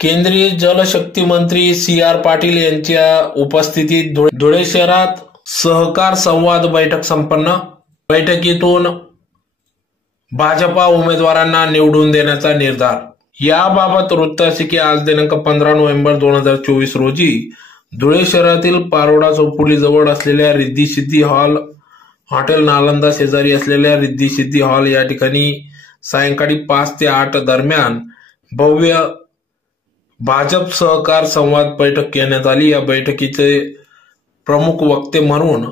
केंद्रीय जलशक्ती मंत्री CR पाटील यांच्या उपस्थितीत धुळे शहरात सहकार संवाद बैठक संपन्न। बैठकीतून भाजपा उमेदवारांना निवडून देण्याचा निर्धार। याबाबत वृत्त असे की आज दिनांक 15 नोव्हेंबर 2024 रोजी धुळे शहरातील पारोडा चौफुली जवळ असलेल्या रिद्धी सिद्धी हॉटेल नालंदा शेजारी असलेल्या रिद्धी सिद्धी हॉल या ठिकाणी सायंकाळी 5 ते 8 दरम्यान भव्य भाजप सहकार संवाद बैठक घेण्यात आली। या बैठकीचे प्रमुख वक्ते म्हणून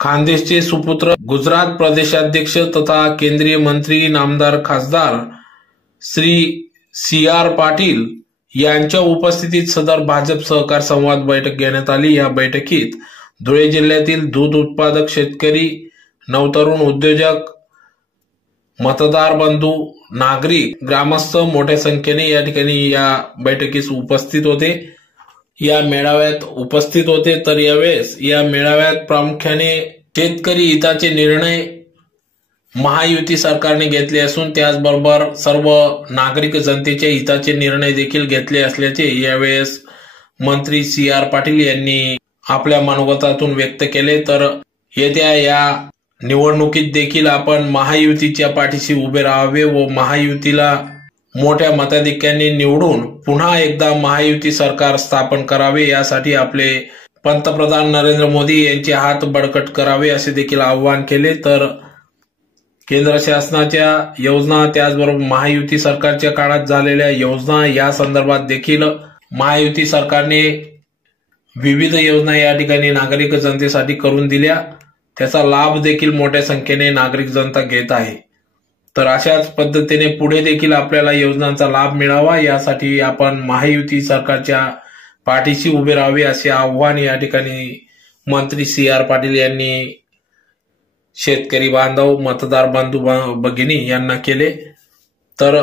खानदेशचे सुपुत्र गुजरात प्रदेशाध्यक्ष तथा केंद्रीय मंत्री नामदार खासदार श्री CR पाटील यांच्या उपस्थितीत सदर भाजप सहकार संवाद बैठक घेण्यात आली। या बैठकीत धुळे जिल्ह्यातील दूध उत्पादक शेतकरी, नवतरुण उद्योजक, मतदार बंधू, नागरिक, ग्रामस्थ मोठ्या संख्येने या ठिकाणी या बैठकीस उपस्थित होते, या मेळाव्यात उपस्थित होते। तर यावेळेस या मेळाव्यात प्रामुख्याने शेतकरी हिताचे निर्णय महायुती सरकारने घेतले असून त्याचबरोबर सर्व नागरिक जनतेच्या हिताचे निर्णय देखील घेतले असल्याचे यावेळेस मंत्री CR पाटील यांनी आपल्या मनोगतातून व्यक्त केले। तर येत्या या निवडणुकीत देखील आपण महायुतीच्या पाठीशी उभे राहावे व महायुतीला मोठ्या मताधिक्याने निवडून पुन्हा एकदा महायुती सरकार स्थापन करावे, यासाठी आपले पंतप्रधान नरेंद्र मोदी यांचे हात बळकट करावे असे देखील आवाहन केले। तर केंद्र शासनाच्या योजना त्याचबरोबर महायुती सरकारच्या काळात झालेल्या योजना या संदर्भात देखील महायुती सरकारने विविध योजना या ठिकाणी नागरिक जनतेसाठी करून दिल्या, त्याचा लाभ देखील मोठ्या संख्येने नागरिक जनता घेत आहे। तर अशाच पद्धतीने पुढे देखील आपल्याला योजनांचा लाभ मिळावा यासाठी आपण महायुती सरकारच्या पाठीशी उभे राहावे असे आव्हान या ठिकाणी मंत्री CR पाटील यांनी शेतकरी बांधव, मतदार बंधू भगिनी यांना केले। तर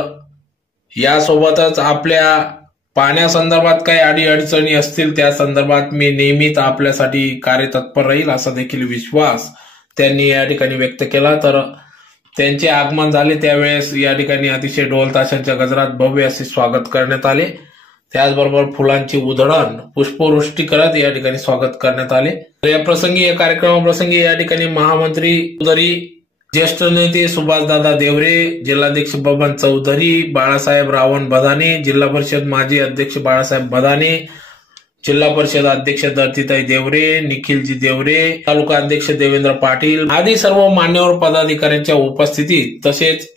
यासोबतच आपल्या पाण्यासंदर्भात काही अडीअडचणी असतील त्या संदर्भात मी नेहमीच आपल्यासाठी कार्यतत्पर राहील असा देखील विश्वास त्यांनी या ठिकाणी व्यक्त केला। तर त्यांचे आगमन झाले त्यावेळेस या ठिकाणी अतिशय ढोल ताशांच्या गजरात भव्य असे स्वागत करण्यात आले, त्याचबरोबर फुलांची उधळण, पुष्पवृष्टी करत या ठिकाणी स्वागत करण्यात आले। या प्रसंगी या कार्यक्रमाप्रसंगी या ठिकाणी महामंत्री चौधरी, ज्येष्ठ नेते सुभाषदादा देवरे, जिल्हाध्यक्ष बबन चौधरी, बाळासाहेब रावण बदाने, जिल्हा परिषद माजी अध्यक्ष बाळासाहेब बदाने, जिल्हा परिषद अध्यक्ष धरतीताई देवरे, निखिलजी देवरे, तालुका अध्यक्ष देवेंद्र पाटील आदी सर्व मान्यवर पदाधिकाऱ्यांच्या उपस्थितीत, तसेच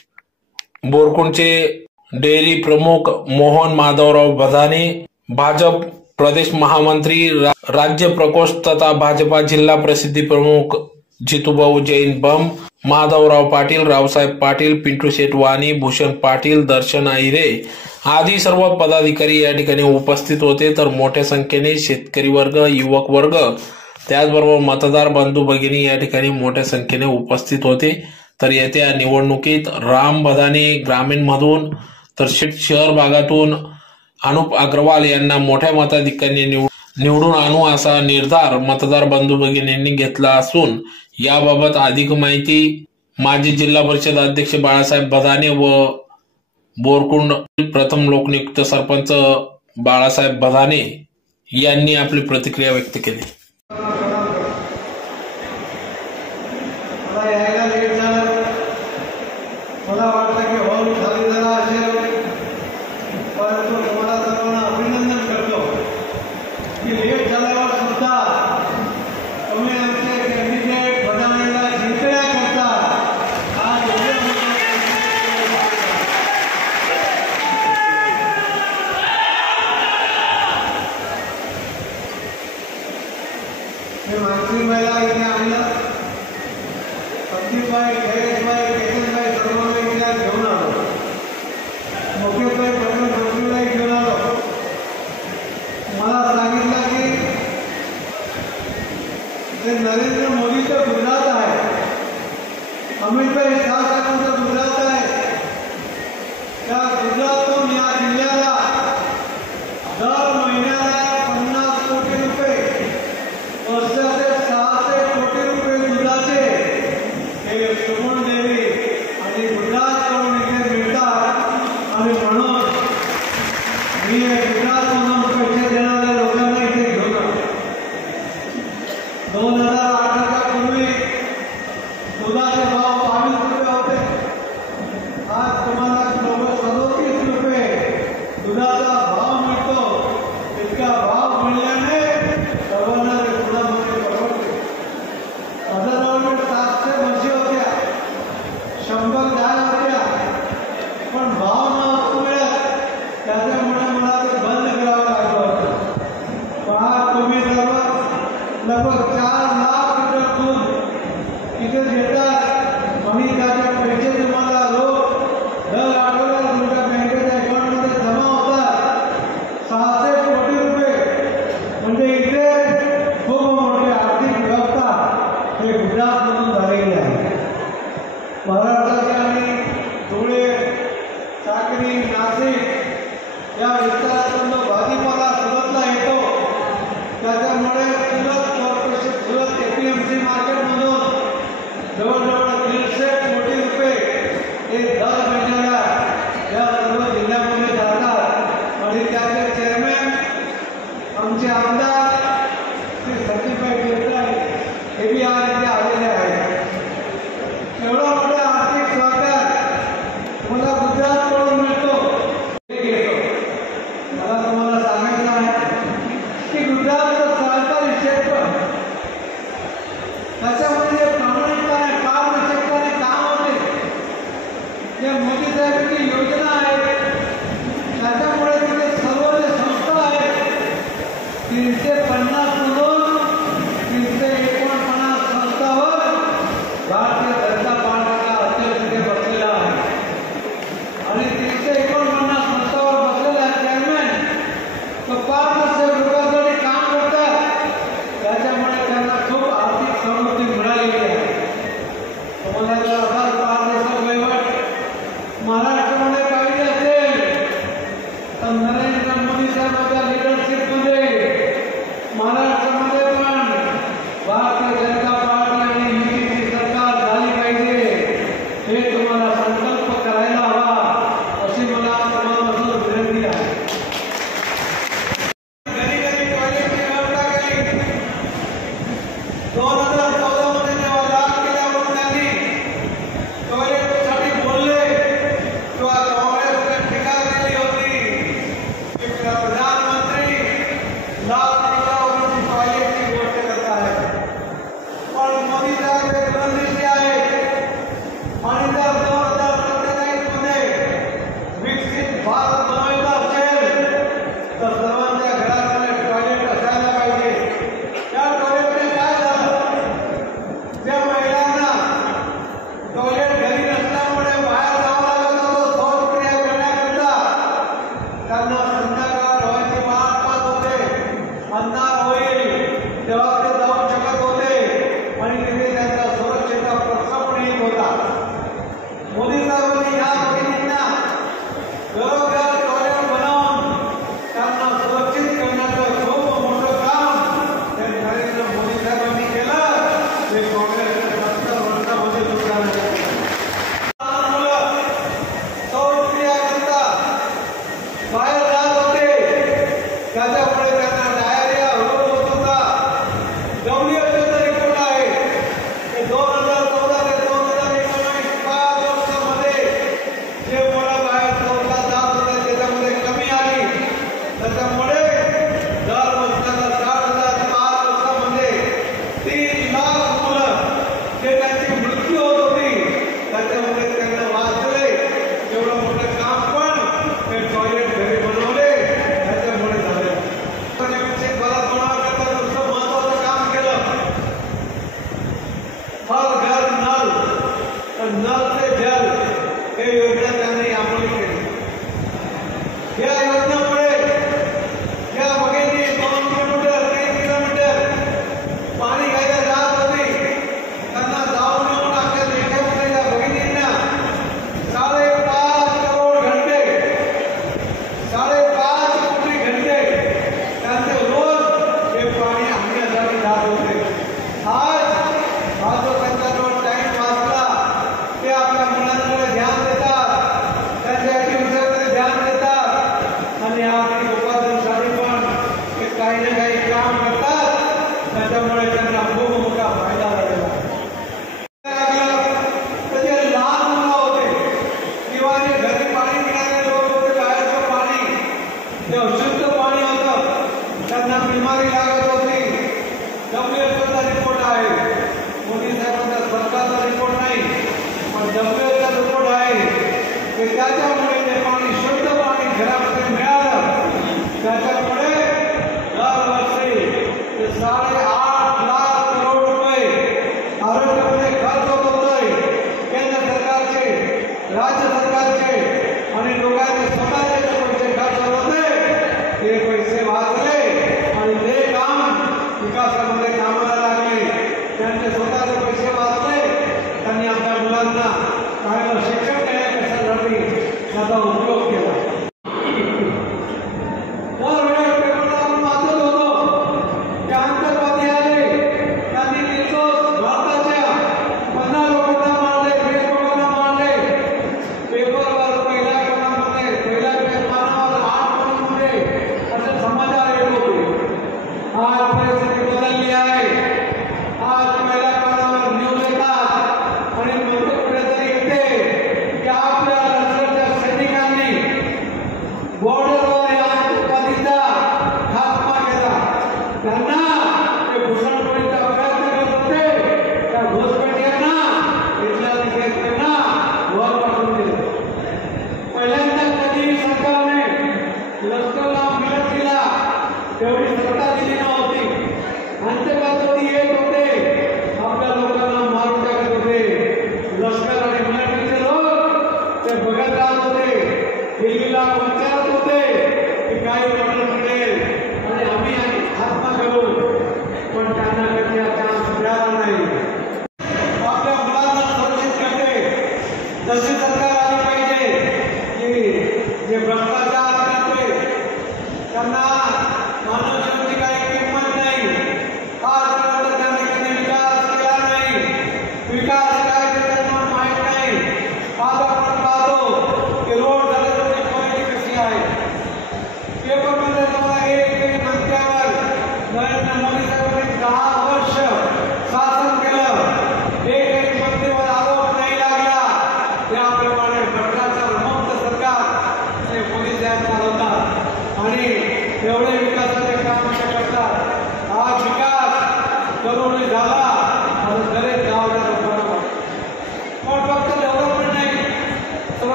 बोरकुंडचे डेअरी प्रमुख मोहन माधवराव बदाने, भाजप प्रदेश महामंत्री, राज्य प्रकोष्ठ तथा भाजपा जिल्हा प्रसिद्धी प्रमुख जितूभाऊ जैन बम, माधवराव पाटील, रावसाहेब पाटील, पिंटू शेठ वाणी, भूषण पाटील, दर्शन आहिरे आदी सर्व पदाधिकारी या ठिकाणी उपस्थित होते। तर मोठ्या संख्येने शेतकरी वर्ग, युवक वर्ग, त्याचबरोबर मतदार बंधू भगिनी या ठिकाणी मोठ्या संख्येने उपस्थित होते। तर येत्या निवडणुकीत राम बदाने ग्रामीण मधून तर शहर भागातून अनुप अग्रवाल यांना मोठ्या मताधिक्याने निवडून आणू असा निर्धार मतदार बंधू भगिनींनी घेतला असून याबाबत अधिक माहिती माजी जिल्हा परिषद अध्यक्ष बाळासाहेब बदाने व बोरकुंड प्रथम लोकनियुक्त सरपंच बाळासाहेब बदाने यांनी आपली प्रतिक्रिया व्यक्त केली। मानसी महिला इथे आणलं, संदीपभाई, जयेशभाई, केतनभाई सर्वांना इथे घेऊन आलो, मुख्यत्वे प्रथम जोशीला घेऊन आलो। मला सांगितलं की ते नरेंद्र मोदीचं गुजरात आहे, अमितभाई शाह साहेबांचं गुजरात आहे, त्या गुजरातून या जिल्ह्याला दर महिन्याला 50 कोटी रुपये, वर्षाचे 600 कोटी रुपये दुधाचे हे सुमन देवी आणि गुजरातकडून इथे मिळतात। आणि म्हणून टाकळी, नाशिक या विस्तारातून जो भाजीपाला सुरतला येतो, त्याच्यामुळे सुरत कॉर्पोरेशन, सुरत APMC मार्केटमधून जवळजवळ 150 कोटी रुपये हे दर महिन्याला या सर्व जिल्ह्यामध्ये जातात आणि त्याचे चेअरमॅन आमचे आमदार श्री सचिनभाई देसाई हे बी आज इथे आलेले आहेत. एवढा मोठा आर्थिक सहकार मला गुजरातकडून मिळतो हे घेतो. मला तुम्हाला सांगायचं आहे की गुजरातचं सहकारी क्षेत्र त्याच्यामध्ये प्रामाणिकपणे पारदर्शकपणे काम होते. जे मोदी साहेबांची योजना आहे त्याच्यामुळे तिथे सर्व जे संस्था आहेत 350 मधून 349 संस्थावर भारतीय जनता पार्टीचा अध्यक्ष तिथे बसलेला आहे आणि 349 संस्थावर बसलेला चेअरमॅन तो पारदर्शक लोकांसाठी काम करतात. त्याच्यामुळे त्यांना खूप आर्थिक समृद्धी मिळालेली आहे. तुम्हाला जर असाच पारदर्शक वहिवाट महाराष्ट्रामध्ये पाहिजे असेल तर नरेंद्र मोदी साहेबांच्या लिडरशिपमध्ये महाराष्ट्रामध्ये पण भारतीय जनता पार्टी आणि युतीची सरकार झाली पाहिजे. हे तुम्हाला संकल्प करायला हवा अशी मला तुम्हापासून विनंती आहे. घरी घरी टॉयलेटची व्यवस्था केली. 2014 मध्ये जेव्हा लाभ केल्यावर त्यांनी टॉयलेटसाठी बोलले तेव्हा काँग्रेसने टीका केली होती की प्रधानमंत्री लाभ केल्यावरून टॉयलेटची गोष्ट करत आहेत. पण मोदी साहेब एक रणनीती आहे आणि जर 2047 मध्ये विकसित भारत बनवायचा असेल तर सर्वांच्या घरामध्ये टॉयलेट असायला पाहिजे. त्या टॉयलेटने काय झालं, ज्या महिलांना टॉयलेट घरी नसल्यामुळे बाहेर जावं लागत होतं शौचक्रिया करण्याकरता, त्यांना संध्याकाळ व्हायची वाट पाहत होते, अंधार होईल तेव्हा ते जाऊ शकत होते आणि तिथे त्यांचा सुरक्षेचा प्रश्न पण येत होता. मोदी साहेबांनी या भगिनींना घरोघर टॉयलेट बनवून त्यांना सुरक्षित करण्याचं खूप मोठं काम ते नरेंद्र मोदी साहेबांनी केलं. ते काँग्रेसने 70 वर्षामध्ये सुधारणा केली. मुलं शौचक्रिया करता बाहेर जात होते, त्याच्यामुळे त्यांना डायरिया रोग होत होता. WHOचा रिपोर्ट आहे की 2014 ते 2019 5 वर्षामध्ये जे मुलं बाहेर शौचाला जात होते त्याच्यामध्ये कमी आली. त्याच्यामुळे दर वर्षाला 60,000 5 वर्षामध्ये 3 लाख मुलं जे त्यांची मृत्यू होत होती त्याच्यामध्ये त्यांना वाचले. एवढं मोठं काम पण ते टॉयलेट घरी बनवले त्याच्यामुळे झाले. विकसित भारत बनवण्याकरता दुसरं महत्वाचं काम केलं, हर घर नल तर नल से जल हे योजना त्यांनी अंमली केली. या योजनेमुळे ज्या भगिनी 2 किलोमीटर 3 किलोमीटर पाणी घ्यायला जात होती त्यांना जाऊन येऊन अख्ख्या देशामध्ये या भगिनींना 5.5 करोड घंटे 5.5 कोटी घंटे त्यांचे रोज हे पाणी आणण्यासाठी जात होते. आज जो त्यांच्याजवळ टाईम वाचला ते आपल्या मुलांकडे ध्यान देतात, त्यांच्या ऍक्टिव्हिटीकडे ध्यान देतात आणि आर्थिक उपार्जनासाठी पण ते काही ना काही काम करतात. त्याच्यामुळे त्यांना खूप मोठा फायदा झालेला. जे लहान मुलं होते किंवा जे घरी पाणी पिणारे लोक होते, बाहेरचं पाणी जे अशुद्ध पाणी होतं त्यांना बिमारी लागत होती. WHOचा रिपोर्ट आहे, मोदी साहेबांचा सरकारचा रिपोर्ट नाही पण WHOचा रिपोर्ट आहे की त्याच्यामुळे ते पाणी शुद्ध पाणी घरामध्ये मिळालं. त्याच्यामुळे दरवर्षी 8.5 लाख करोड रुपये आरोग्यामध्ये खर्च होत होते. केंद्र सरकारचे, राज्य सरकारचे आणि लोकांचे स्वतःचे पैसे खर्च होते. ते पैसे वाचले आणि ते काम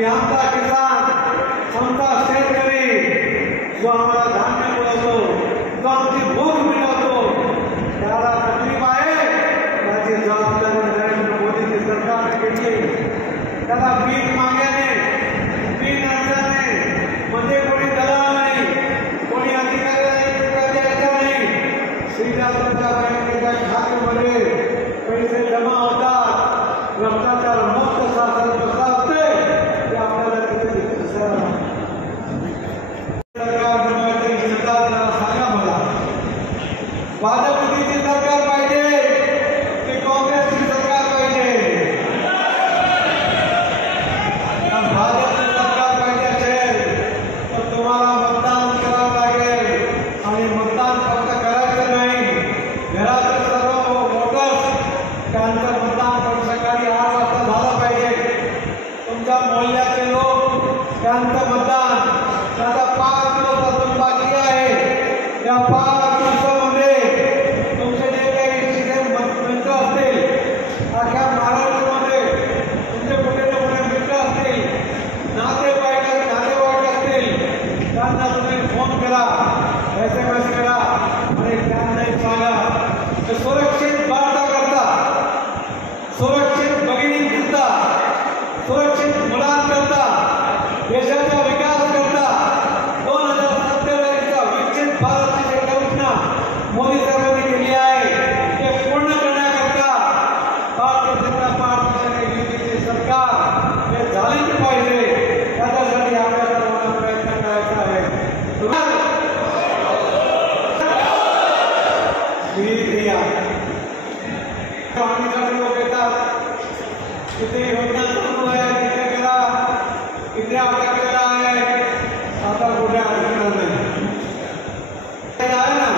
की आमचा किसान, आमचा शेतकरी जो आम्हाला धान्य पुरवतो, जो आमची भूक मिळवतो, त्याला तकलीफ आहे, त्याची जबाबदारी नरेंद्र मोदीची सरकारने घेतली. त्याला पीक मागण्याने, पीक अडचणीने, मध्ये कोणी दलाल नाही, कोणी अधिकारी नाही, द्यायचा नाही. सीधा तुमच्या बँकेच्या खात्यामध्ये पैसे जमा होतात. भ्रष्टाचार मुक्त शासन कसं असते ते आपल्याला तिथे दिसतं. सरकार बनवायची चिंता सांगा मला. भाजपची सरकार पाहिजे की काँग्रेसची सरकार पाहिजे? भाजपची सरकार पाहिजे असेल तर तुम्हाला मतदान करावं लागेल. आणि मतदान फक्त करायचं नाही, घरातील सर्व वोटर्स त्यांचं मतदान पण सकाळी 8 वाजता झालं पाहिजे. तुमच्या मोहल्ल्याचे लोक त्यांचं मतदान, त्याचा 5 दिवस अजून बाकी आहे. या 5 दिवसामध्ये तुमचे जे काही मित्र असतील, अख्ख्या महाराष्ट्रामध्ये तुमचे कुठे ना कुठे मित्र असतील, नातेवाईक असतील, त्यांना तुम्ही फोन करा, SMS करा आणि त्यांना सांगा की सुरक्षित भारताकरता, सुरक्षित भगिनींकरता, सुरक्षित मुलांकरता, देशाचा विकास करता 2047चा विकसित भारतची जी कल्पना मोदी सरकारने केली आहे ते पूर्ण करण्याकरता भारतीय जनता पार्टीची सरकार हे झालीच पाहिजे. त्याच्यासाठी आपल्याला सर्वांना प्रयत्न करायचा आहे. लोक येतात, तिथे योजना चालू आहे, तिथे करा, तिथे अटकलेला आहे, आता कुठे अटकणार नाही आहे ना.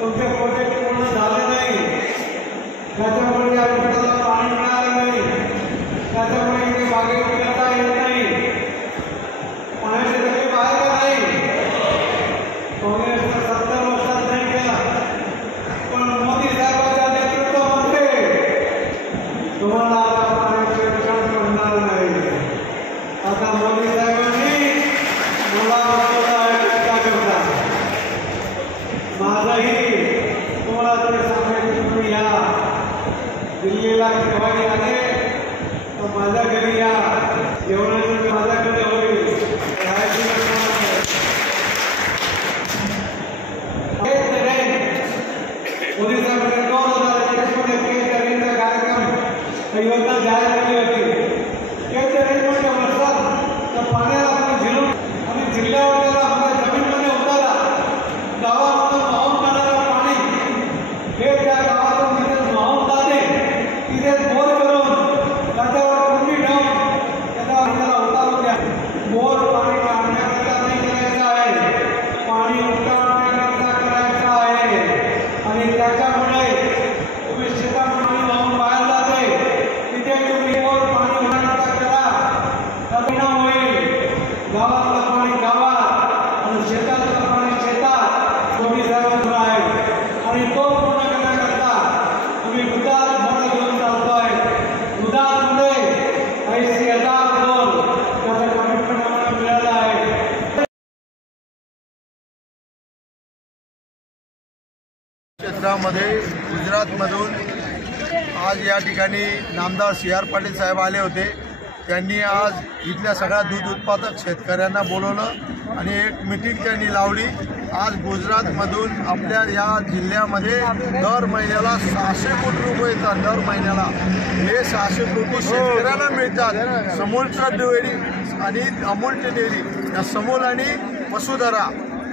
तुमचे प्रोजेक्ट पूर्ण झाले नाही, त्याच्यामुळे या पिकाला पाणी मिळालं नाही, त्याच्यामुळे इथे बागेत करता येत नाही. पाण्याची तकलीफ आहे का नाही? काँग्रेसनं 70 वर्षात नाही केला, पण मोदी साहेबांच्या नेतृत्वामध्ये तुम्हाला आता पाण्याचे अडचण पडणार नाही. आता मोदी साहेबांनी मला करता माझंही तुम्हाला तरी सांगायचं, तुम्ही या दिल्लीला केव्हाही आले तर माझ्या घरी या, जेवणाचं माझ्याकडे होईल. मोदी साहेबांनी 2021 मध्ये रेंजचा कार्यक्रम योजना जाहीर केली होती. रेंजमध्ये वर्षात तर पाण्याला आम्ही झिरून आणि जिल्ह्यावर त्याला आम्हाला जमीनमध्ये उतारा, गावामधून वाहून जाणारं पाणी हे त्या गावातून तिथे वाहून जाते, तिथे बोर करून त्याच्यावर कुंडी ठेवून त्याला उतारून द्या. बोर पाणी काढण्याकरता नाही करायचं आहे, पाणी उतारण्याकरता करायचं आहे. आणि त्याच्यामुळे तुम्ही शेतात पाणी वाहून बाहेर जाते, तिथे तुम्ही बोर पाणी उतारण्याकरता करा, परिणाम होईल. गावातलं पाणी गावात आणि शेतातलं पाणी शेतात मोदी साहेबांचं आहे. आणि तो पूर्ण करण्याकरता तुम्ही दुधात मोठं घेऊन चालतोय. दुधामध्ये 80,000 करोड त्याचं कमिटमेंट आम्हाला मिळालं आहे. क्षेत्रामध्ये गुजरातमधून आज या ठिकाणी नामदार CR पाटील साहेब आले होते. त्यांनी आज इथल्या सगळ्या दूध उत्पादक शेतकऱ्यांना बोलवलं आणि एक मीटिंग त्यांनी लावली. आज गुजरातमधून आपल्या या जिल्ह्यामध्ये दर महिन्याला 600 कोटी रुपये येतात. दर महिन्याला हे 600 कोटी शेतकऱ्यांना मिळतात. समूलच्या डेअरी आणि अमूलची डेअरी, या समूल आणि वसुधरा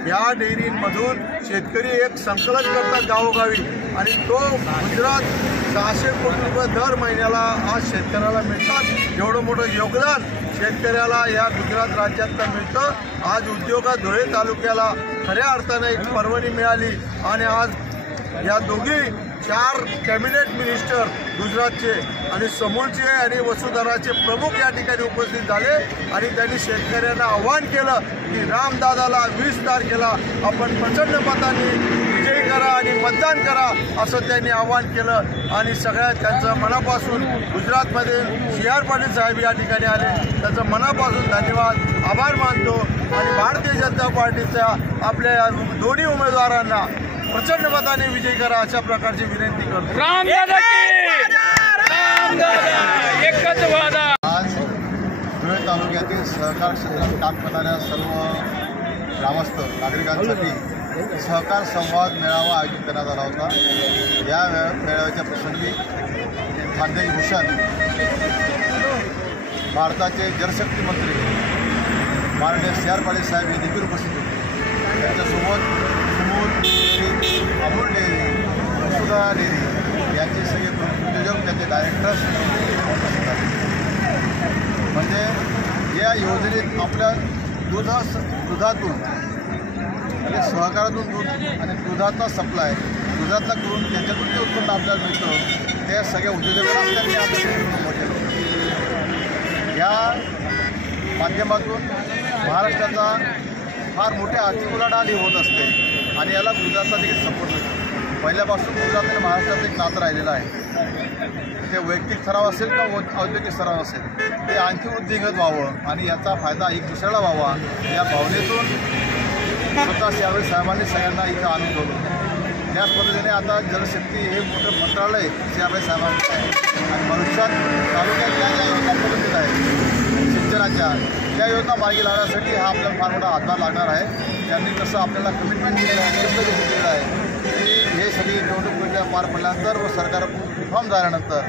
या डेअरींमधून शेतकरी एक संकलन करतात गावोगावी आणि तो गुजरात 600 कोटी रुपये दर महिन्याला आज शेतकऱ्याला मिळतात. एवढं मोठं योगदान शेतकऱ्याला या गुजरात राज्यातलं मिळतं. आज उद्योगात धुळे तालुक्याला खऱ्या अर्थाने एक पर्वणी मिळाली आणि आज या दोघी 4 कॅबिनेट मिनिस्टर गुजरातचे आणि समूळचे आणि वसुधराचे प्रमुख या ठिकाणी उपस्थित झाले आणि त्यांनी शेतकऱ्यांना आवाहन केलं की रामदादाला 20 तारखेला आपण प्रचंड मतांनी विजयी करा आणि मतदान करा असं त्यांनी आवाहन केलं आणि सगळ्या त्यांचं मनापासून गुजरातमध्ये CR पाटील साहेब या ठिकाणी आले, त्याचं मनापासून धन्यवाद आभार मानतो आणि भारतीय जनता पार्टीच्या आपल्या दोन्ही उमेदवारांना प्रचंड मताने विजयी करा अशा प्रकारची विनंती करतो। आज धुळे तालुक्यातील सहकार क्षेत्रात काम करणाऱ्या सर्व ग्रामस्थ नागरिकांसाठी सहकार संवाद मेळावा आयोजित करण्यात आला होता। या मेळाव्याच्या प्रसंगी माननीय भूषण भारताचे जलशक्ती मंत्री माननीय CR पाटील साहेब हे देखील उपस्थित होते। त्यांच्यासोबत सुमूल अमूल डेअरी, वसुधा डेअरी यांचे सगळे प्रमुख उद्योजक, त्यांचे डायरेक्टर्स उपस्थित आहेत। म्हणजे या योजनेत आपल्या दुधातून म्हणजे सहकारातून दूध आणि दुधाचा सप्लाय दुधातला करून त्याच्यातून जे उत्पन्न आपल्याला मिळतं त्या सगळ्या उद्योजकांना आपल्याला या माध्यमातून महाराष्ट्राचा फार मोठ्या आर्थिक उलाढाल होत असते आणि याला गुजरातला देखील सपोर्ट मिळतो। पहिल्यापासून गुजरात आणि महाराष्ट्राचं एक नातं राहिलेलं आहे। ते वैयक्तिक स्तरावर असेल किंवा औद्योगिक स्तरावर असेल ते आणखी वृद्धिंगत व्हावं आणि याचा फायदा एक दुसऱ्याला व्हावा या भावनेतून स्वतः यावेळी साहेबांनी सगळ्यांना इथं आणून ठेवलं। त्याच पद्धतीने आता जलशक्ती हे मोठं मंत्रालय यावेळी साहेबांचं आहे आणि भविष्यात तालुक्यात ज्या ज्या योजना प्रलंबित आहेत सिंचनाच्या त्या योजना मार्गी लावण्यासाठी हा आपल्याला फार मोठा हातभार लागणार आहे। त्यांनी कसं आपल्याला कमिटमेंट दिलेलं आहे, शब्द दिलेला आहे की हे सगळी निवडणूक प्रक्रिया पार पडल्यानंतर व सरकार रिफॉर्म झाल्यानंतर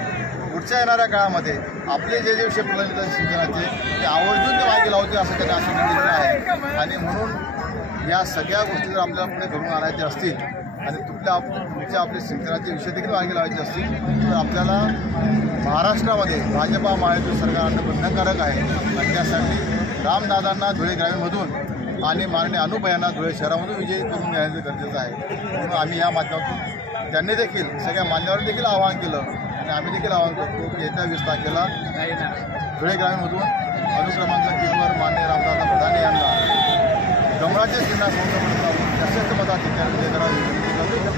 पुढच्या येणाऱ्या काळामध्ये आपले जे विषय प्रलंबित आहेत सिंचनाचे ते आवर्जून ते मार्गी लावते असं त्यांनी आश्वासन दिलेलं आहे। आणि म्हणून या सगळ्या गोष्टी जर आपल्याला पुढे घडून आणायचे असतील आणि तुमच्या आपले सिंचनाचे विषय देखील मार्गी लावायचे असतील तर आपल्याला महाराष्ट्रामध्ये भाजपा महायुती सरकार आणणं बंधनकारक आहे आणि त्यासाठी रामदादांना धुळे ग्रामीणमधून आणि माननीय अनुपयांना धुळे शहरामधून विजयी करून घेण्याचं गरजेचं आहे। म्हणून आम्ही या माध्यमातून त्यांनी देखील सगळ्या मान्यवरांनी देखील आवाहन केलं आणि आम्ही देखील आवाहन करतो की येत्या 20 तारखेला धुळे ग्रामीणमधून अनुक्रमांक 3वर माननीय रामदादा भडाणे यांना कमळाचे चिन्ह जास्तीत मताधिक्याने विजय करावा